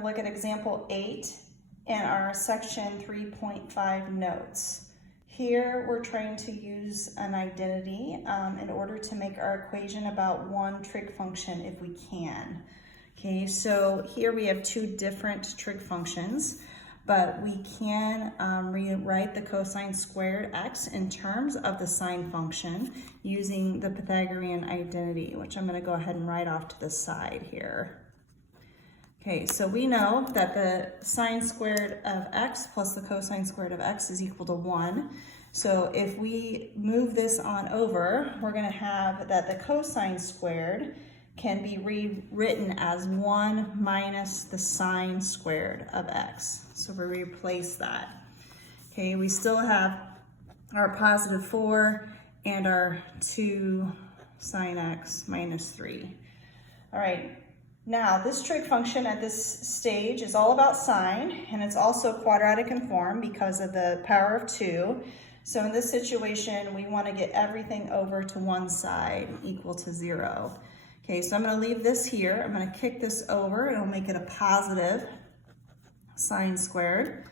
going to look at example 8 in our section 3.5 notes. Here we're trying to use an identity in order to make our equation about one trig function if we can. Okay, so here we have two different trig functions, but we can rewrite the cosine squared x in terms of the sine function using the Pythagorean identity, which I'm going to go ahead and write off to the side here. Okay, so we know that the sine squared of x plus the cosine squared of x is equal to 1. So if we move this on over, we're going to have that the cosine squared can be rewritten as 1 minus the sine squared of x. So we replace that. Okay, we still have our positive 4 and our 2 sine x minus 3. All right. Now, this trig function at this stage is all about sine, and it's also quadratic in form because of the power of 2. So in this situation, we want to get everything over to one side equal to 0. Okay, so I'm going to leave this here. I'm going to kick this over, and it'll make it a positive sine squared.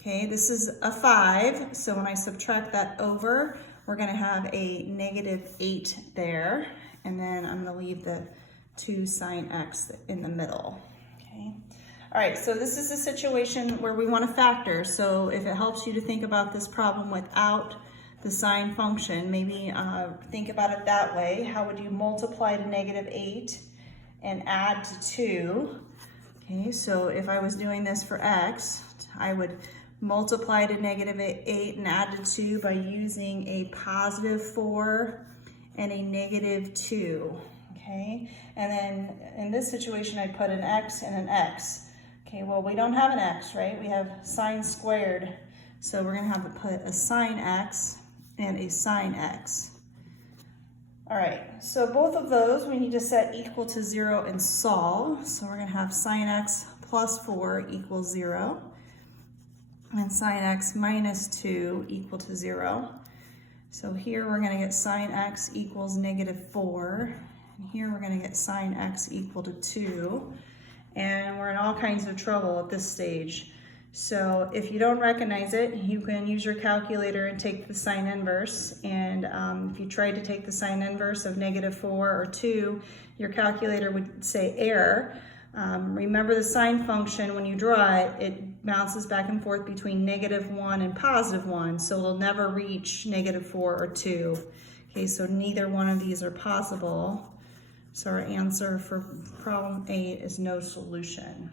Okay, this is a 5, so when I subtract that over, we're going to have a negative 8 there, and then I'm going to leave the 2 sine x in the middle. Okay. All right, so this is a situation where we want to factor. So if it helps you to think about this problem without the sine function, maybe think about it that way. How would you multiply to negative 8 and add to 2? Okay, so if I was doing this for x, I would multiply to negative 8 and add to 2 by using a positive 4 and a negative 2. Okay, and then in this situation, I'd put an x and an x. Okay, well, we don't have an x, right? We have sine squared. So we're going to have to put a sine x and a sine x. All right, so both of those we need to set equal to 0 and solve. So we're going to have sine x plus 4 equals 0. And sine x minus 2 equal to 0. So here we're going to get sine x equals negative 4. And here we're going to get sine x equal to 2. And we're in all kinds of trouble at this stage. So if you don't recognize it, you can use your calculator and take the sine inverse. And if you tried to take the sine inverse of negative 4 or 2, your calculator would say error. Remember the sine function, when you draw it, it bounces back and forth between negative 1 and positive 1. So it'll never reach negative 4 or 2. Okay, so neither one of these are possible. So our answer for problem 8 is no solution.